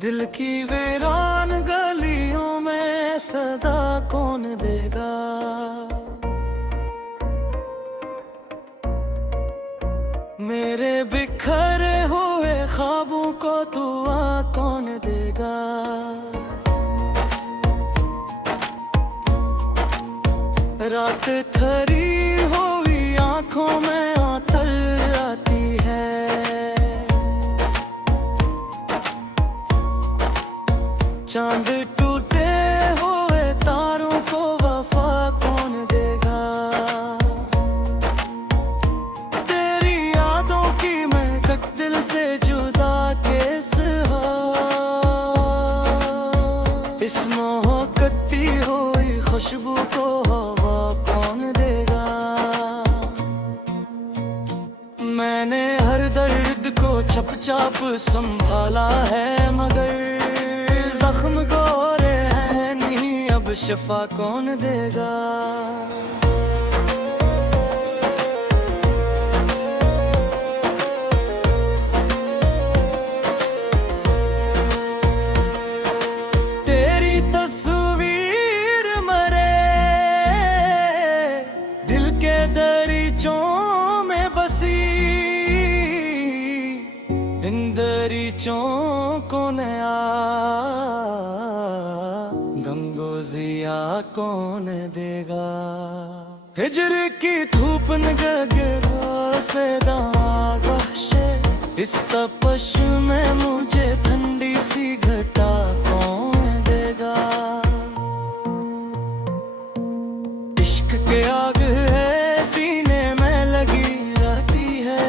दिल की वीरान गलियों में सदा कौन देगा। मेरे बिखरे हुए ख्वाबों को दुआ कौन देगा। रात ठहरी हुई आंखों में आंचल आती है। चांद टूटे हुए तारों को वफा कौन देगा। तेरी यादों की मैं कट दिल से जुदा किस हाल। इस मोहब्बती हुई खुशबू को हवा कौन देगा। मैंने हर दर्द को छप छाप संभाला है, मगर जख्म गोरे हैं नहीं, अब शिफा कौन देगा। तेरी तस्वीर मरे दिल के दरीचों में बसी। इन दरीचों को नया गंगोजिया कौन देगा। हिजर की धूप गगरा से दागशे, इस तपश में मुझे ठंडी सी घटा कौन देगा। इश्क के आग है सीने में लगी रहती है,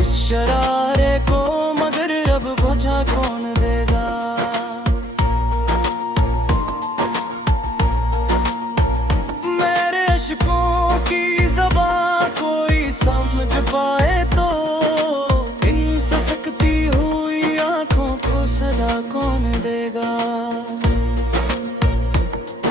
इस शरारे को मगर अब बुझा कौन देगा। इश्कों की ज़बां कोई समझ पाए तो, इन ससकती हुई आंखों को सदा कौन देगा।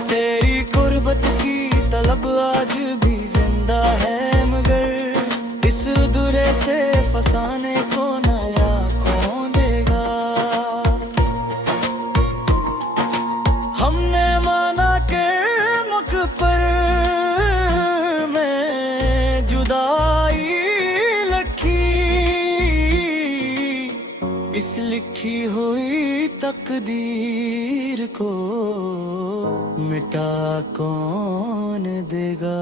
तेरी गुर्बत की तलब आज भी जिंदा है, मगर इस दुरे से फसाने को नया कौन देगा। हमने माना के मुख पर इस लिखी हुई तकदीर को मिटा कौन देगा।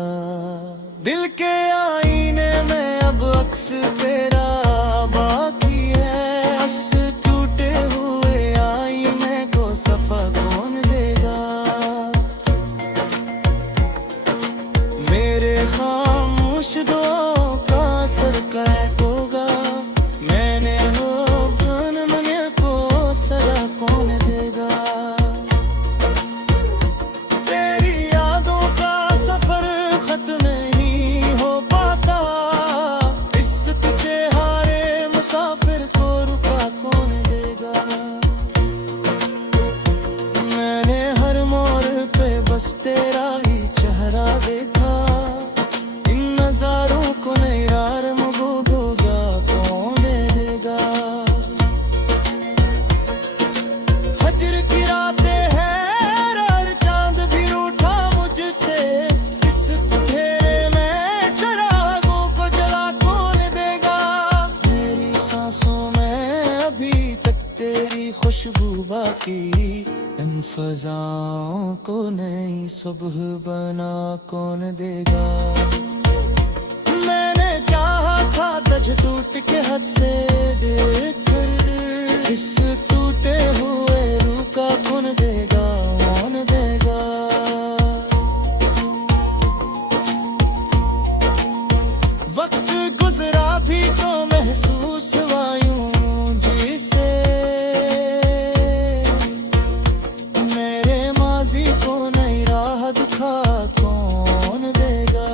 दिल के आईने में अब अक्स तेरा बाकी है, बस टूटे हुए आईने को सफा कौन देगा। मेरे खामोश दुआओं का असर क्या होगा। मैंने हो कौन देगा। तेरी यादों का सफर खत्म नहीं हो पाता, इस तुझे हारे मुसाफिर को रुका कौन देगा। मैंने हर मोड़ पे बस तेरा ही चेहरा देखा, इन नजारों को नहीं यार होगा कौन देगा। हजर की रातें हैं और चांद भी रूठा मुझसे, इस अंधेरे में चिरागों को जला कौन देगा। मेरी सांसों में अभी तक तेरी खुशबू बाकी, इन फजाओं को नई सुबह बना कौन देगा। मैंने चाहा था तुझ टूट के हद से देखकर, इस टूटे हुए का कौन देगा कौन देगा। वक्त गुजरा भी तो महसूस हुआ यूं जिसे, मेरे माजी को नई राह दिखा कौन देगा।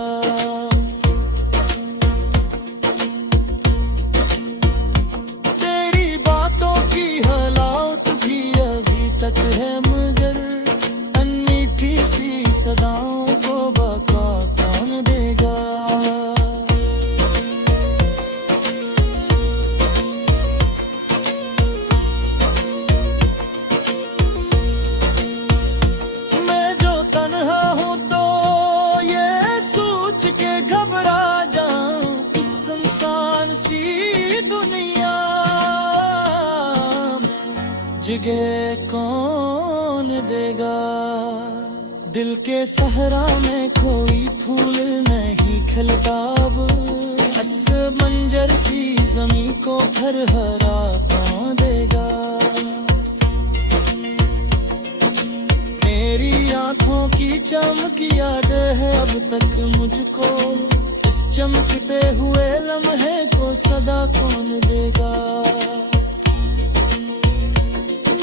दुनिया में जगह कौन देगा। दिल के सहरा में कोई फूल नहीं खिलता अब, इस मंजर सी जमीन को घर हरा कौन देगा। मेरी आंखों की चमक याद है अब तक मुझको, इस चमकते हुए लम्हे को सदा कौन देगा।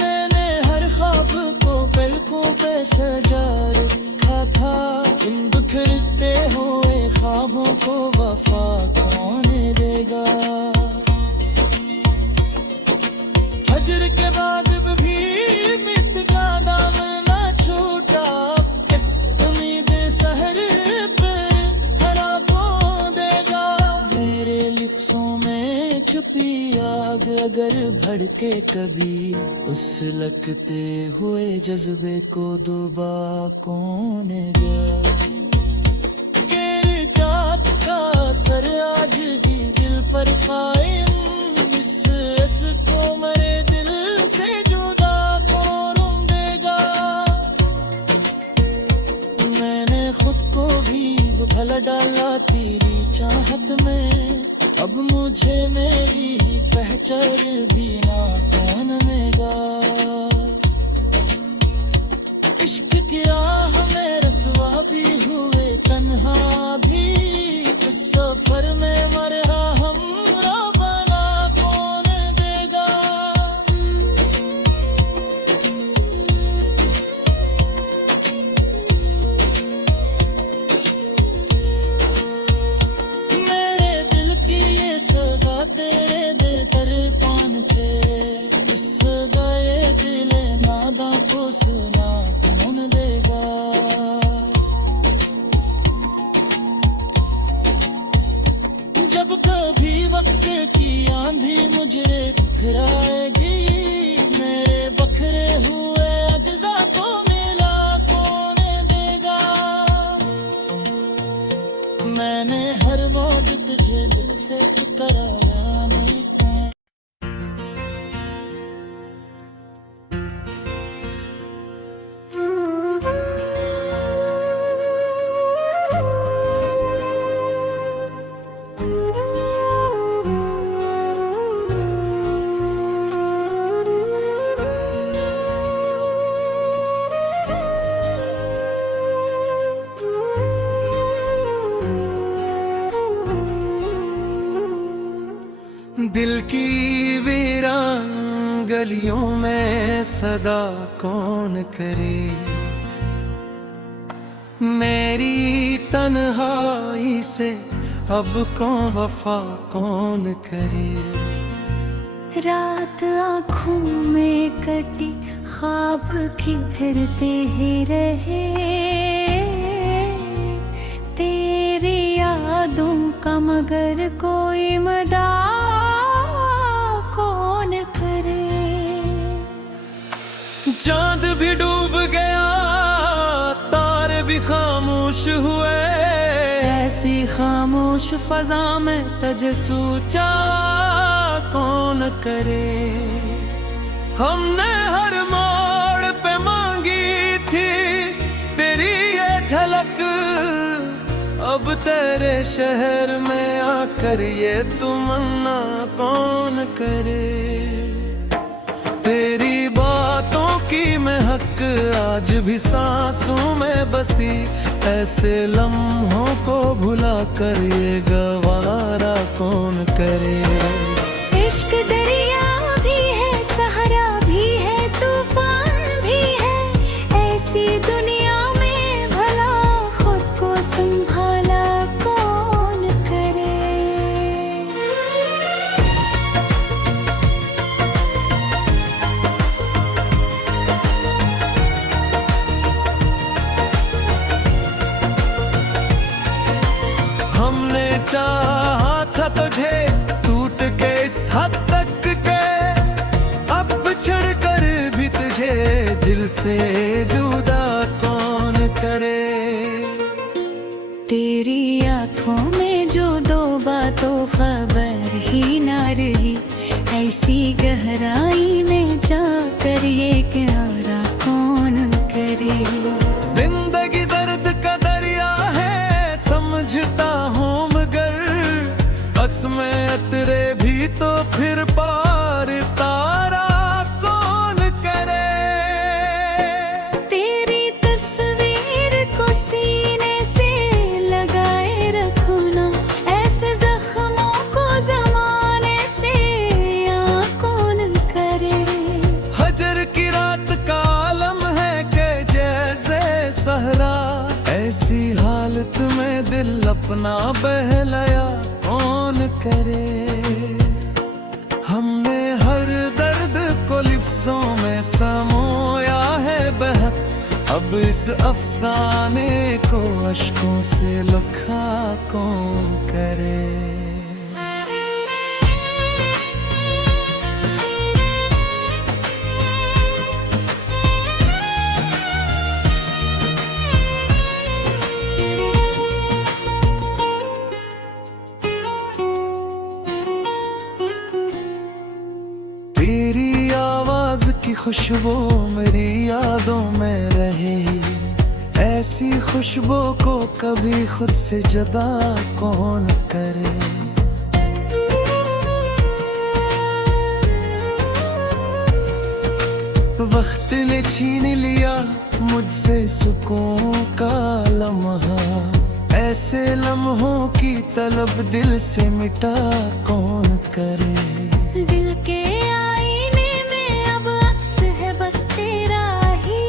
मैंने हर ख्वाब को पलकों पे सजा रखा था, इन बिखरते हुए ख्वाबों को वफा कौन देगा। हजर के बाद भी मित का दामन ना छूटा, इस उम्मीद सहर पर हरा कौन देगा। मेरे लिफ्सों में छुपी आग अगर भड़के कभी, उस लगते हुए जज्बे को दुबा कौन देगा। गिर जात का सर आज भी दिल पर कायम, इस को मरे दिल से जुदा कौन देगा। मैंने खुद को भी भला डाला तेरी चाहत में, अब मुझे मेरी ही पहचान भी ना कौन देगा। इश्क किया हमें रसवा भी हुए तन्हा भी, इस सफर में मरहा हमरा बना कौन देगा। मेरे दिल की ये सदा तेरे दे कर कौन छे, इस गए दिल नादा को सुना कौन देगा। जब कभी वक्त की आंधी मुझे फिराएगी, मेरे बखरे हुए अज्जा को मिला कौन देगा। मैंने हर मौज तुझे दिल से ठुकराया नहीं है। दिल की वीरान गलियों में सदा कौन करे, मेरी तन्हाई से अब कौन वफा कौन करे। रात आँखों में कटी ख्वाब की फिरते ही रहे, तेरी यादों का मगर कोई मदा कौन करे। चांद भी डूब गया, तारे भी खामोश हुए, ऐसी खामोश फजा में तझे सोचा कौन करे। हमने हर मोड़ पे मांगी थी तेरी ये झलक, अब तेरे शहर में आकर ये तमन्ना कौन करे। तेरी बातों की महक आज भी सांसों में बसी, ऐसे लम्हों को भुला कर ये गवारा कौन करे। इश्क दरिया भी है, सहारा भी है, तूफान भी है, ऐसी दुनिया में भला खुद को संभाला कौन करे। हमने चाहा था तुझे टूट के इस हद तक ऐसी गहराई में जाकर ये प्यारा कौन करे। जिंदगी दर्द का दरिया है समझता हूँ मगर बस में तेरे भी तो फिर पार तारा कौन करे। तेरी तस्वीर को सीने से लगाए रखो ना, ऐसे जख्मों को जमाने से यहाँ कौन करे। हजर की रात का आलम है कि जैसे सहरा, ऐसी हालत में दिल अपना बहलाया कौन करे। हमने हर दर्द को लिफ्ज़ों में समोया है बहक, अब इस अफसाने को अश्कों से लिखा कौन करे। तेरी आवाज की खुशबू मेरी यादों में रहे, ऐसी खुशबू को कभी खुद से जुदा कौन करे। वक्त ने छीन लिया मुझसे सुकून का लम्हा, ऐसे लम्हों की तलब दिल से मिटा कौन करे। दिल के आईने में अब अक्स है बस तेरा ही,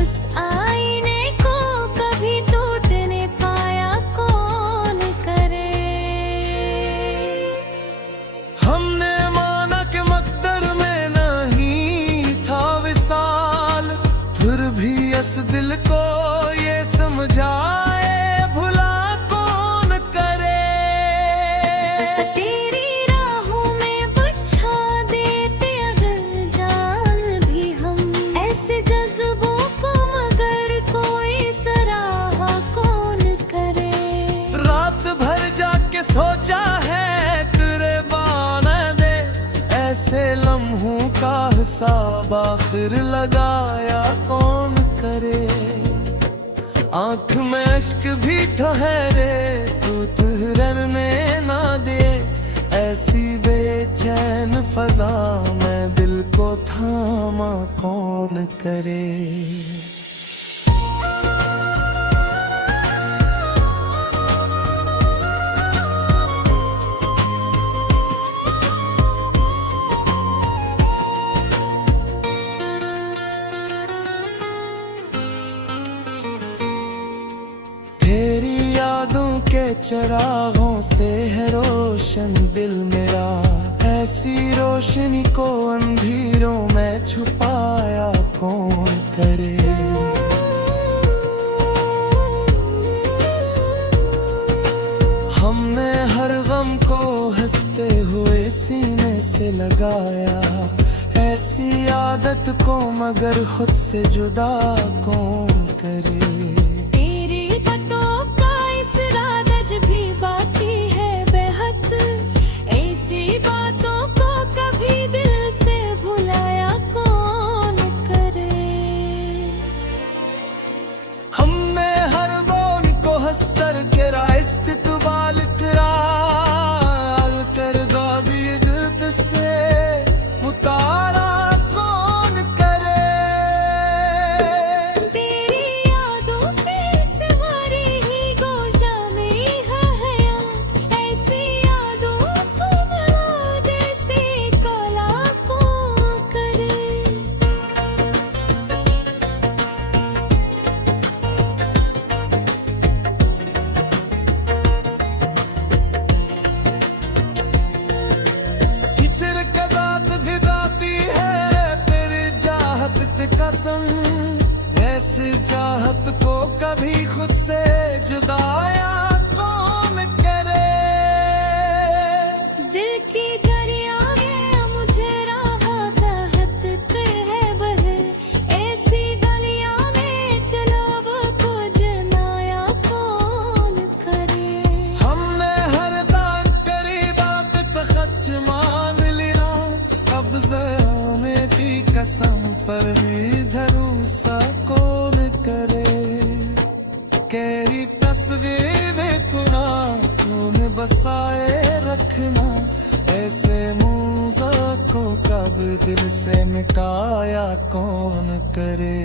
उस आईने को कभी टूटने पाया कौन करे। हमने माना कि मकदर में नहीं था विसाल, फिर भी इस दिल को ये समझाए भुला कौन करे। तेरी राहों में बिछा देते अगर जान भी हम, ऐसे जज्बों को मगर कोई सराहा कौन करे। रात भर जाके सोचा है तेरे बाने दे, ऐसे लम्हों का हिसाब आखिर लगाया कौन करे। आँख में अश्क भी ठहरे तू ठहरने ना दे, ऐसी बेचैन फजा में दिल को थामा कौन करे। तेरी यादों के चिरागों से है रोशन दिल मेरा, ऐसी रोशनी को अंधेरों में छुपाया कौन करे। हमने हर गम को हंसते हुए सीने से लगाया, ऐसी आदत को मगर खुद से जुदा कौन करे। भी बाकी है बेहद, ऐसी बातों को कभी दिल से भुलाया कौन करे। हमने हर बौन को हंसतर गिरा इस्तिकबाल करार कर दिए दिल से उतारा कौन करे। तेरी यादों पे सवारी ही गोशा में हया, ऐसी यादों को मिला जैसे काला कौन करे। हिजर का दात भिदाती है तेरी चाहत पे कसम, ऐसी चाहत को कभी खुद से जुदाया कौन करे। दिल की दरिया में मुझे राह कहत पे है बहे, ऐसी गलियां में चलो वो कुछ नया कौन करे। हमने हर दान करी बात पे खच मान लिया, से होने की कसम पर भरोसा कौन करे। कैरी तस्वीरें कुना कौन बसाए रखना, ऐसे मूज़ा को कब दिल से मिटाया कौन करे।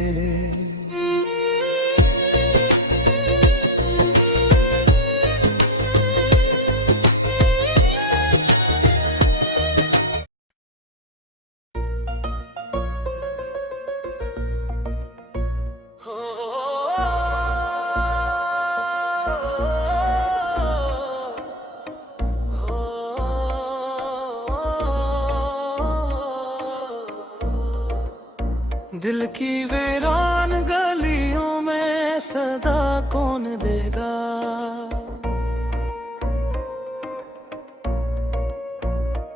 दिल की वीरान गलियों में सदा कौन देगा,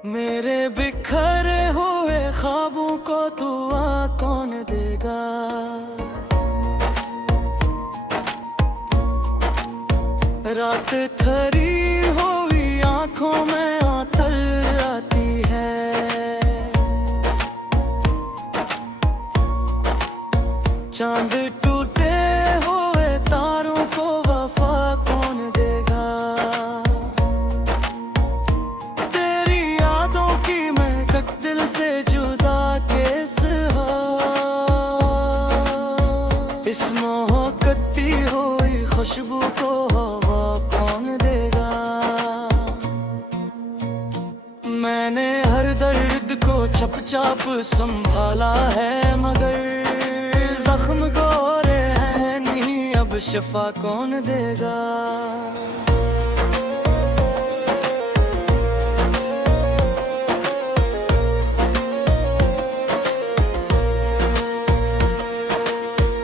मेरे बिखरे हुए ख्वाबों को दुआ कौन देगा। रात ठहरी हुई आंखों में आंचल आती है, चांद टूटे हुए तारों को वफा कौन देगा। तेरी यादों की महक दिल से जुदा किस हाल, इस मोहब्बती हुई खुशबू को हवा कौन देगा। मैंने हर दर्द को छप छाप संभाला है, मगर जख्म गोरे हैं नहीं, अब शिफा कौन देगा।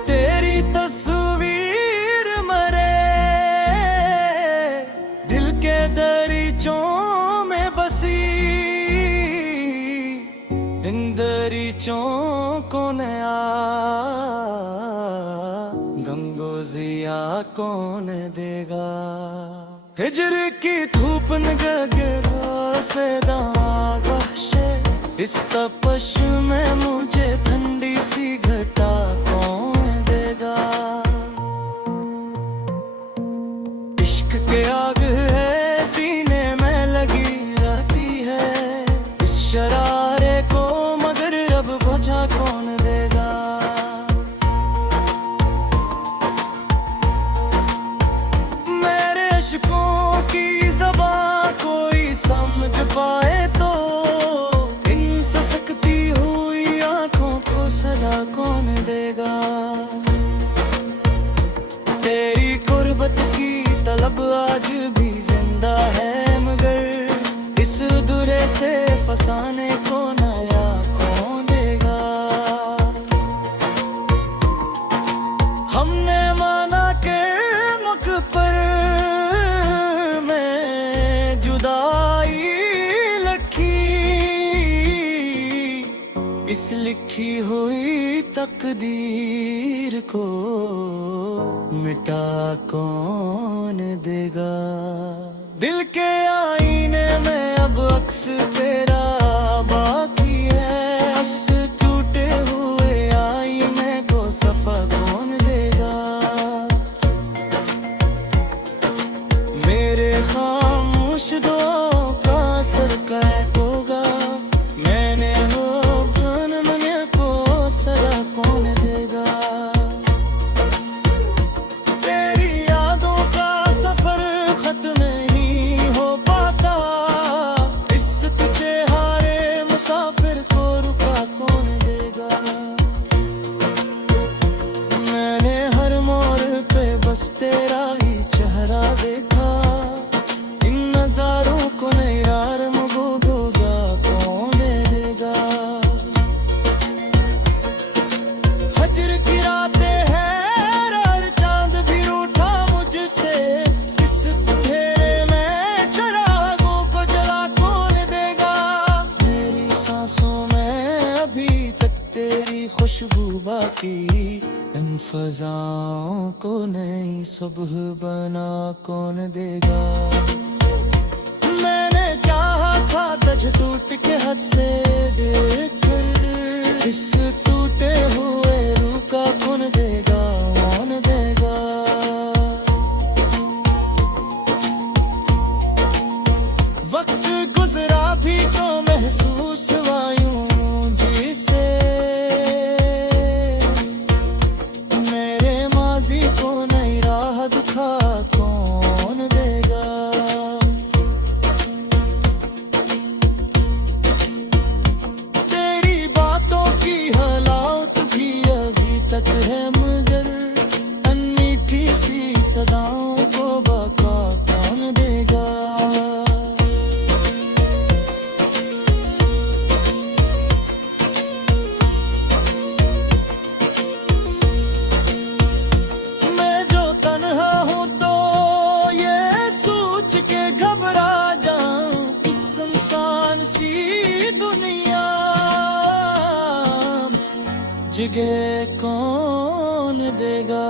तेरी तस्वीर मरे दिल के दरीचों में बसी, इन दरीचों को नया गंगोजिया कौन देगा। हिजर की धूप गगरा से दागशे, इस तपश में मुझे ठंडी सी घटा कौन देगा। इश्क के आग है सीने में लगी रहती है, इस शरारे को मगर अब बुझा कौन देगा। इश्कों की ज़बां कोई समझ पाए तो, इन ससकती हुई आंखों को सजा कौन देगा। तेरी गुर्बत की तलब आज भी जिंदा है, मगर इस दुरे से फसाने को नया कौन देगा। हमने माना के मुख पर इस लिखी हुई तकदीर को मिटा कौन देगा। दिल के आईने में अब अक्स तेरा बाकी है, बस टूटे हुए आईने को सफा कौन देगा। मेरे खामोश दुआओं का असर क्या होगा, मैंने हो कौन देगा। तेरी यादों का सफर खत्म नहीं हो पाता, इस तुझे हारे मुसाफिर को रुका कौन देगा। मैंने हर मोड़ पे बस तेरा ही चेहरा देखा, इन नजारों को नहीं यार मुझे कौन देगा। हजर की रातें हैं और चांद भी रूठा मुझसे, इस अंधेरे में चिरागों को जला कौन देगा। मेरी सांसों में अभी तक तेरी खुशबू बाकी, इन फजाओं को नई सुबह बना कौन देगा। मैंने चाहा था सूरज टूट के हद से देखकर इस टूटे हुए रूह का कौन देगा, कौन देगा। वक्त गुजरा भी तो महसूस हुआ यूं जिसे मेरे माजी को नई राह दिखा कौन देगा। तेरी बातों की हालात भी अभी तक है मगर अनमीठी सी सदाओं को बका कौन देगा। मैं जो तन्हा हूँ तो ये सोच के घबरा जाऊं इस सुनसान सी दुनिया में जगह कौन देगा।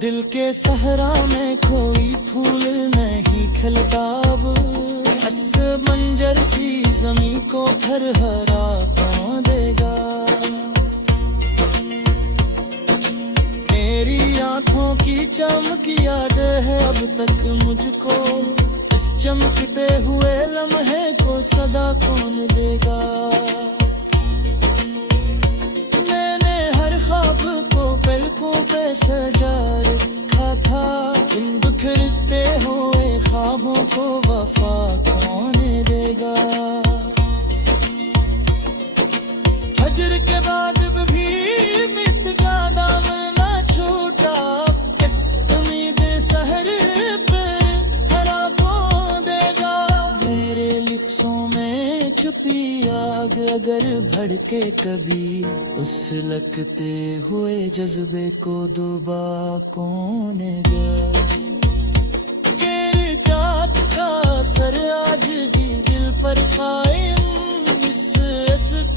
दिल के सहरा में कोई फूल नहीं खिलता अब इस मंजर सी जमीन को घर हरा कौन देगा। मेरी आंखों की चमक याद है अब तक मुझको इस चमकते हुए लम्हे को सदा कौन देगा। मैंने हर ख्वाब को पलकों पे सजा रखा था इन बिखरते हुए ख्वाबों को वफा कौन देगा। हजर के बाद भी मित का दामन ना छूटा इस उम्मीद सहर पे हरा कौन देगा। मेरे लिप्सों में छुपी आग अगर भड़के कभी उस लगते हुए जज्बे को दुबा कौन देगा। गिर जात का असर आज भी दिल पर कायम इस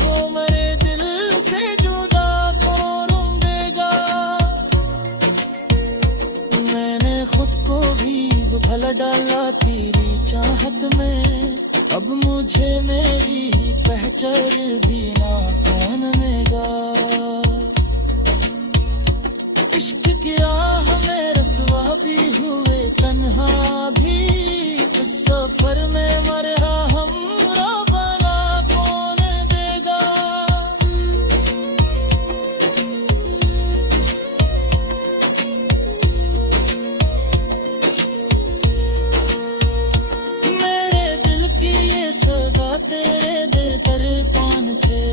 को मेरे दिल से जुदा कौन देगा। मैंने खुद को भी भला डाला तेरी चाहत में अब मुझे मेरी पहचान भी ना कौन देगा। इश्क की राह में रसवा भी हुए तन्हा भी इस सफर में मरहा हमरा बना कौन देगा। मेरे दिल की ये सदा तेरे दिल कर कौन छे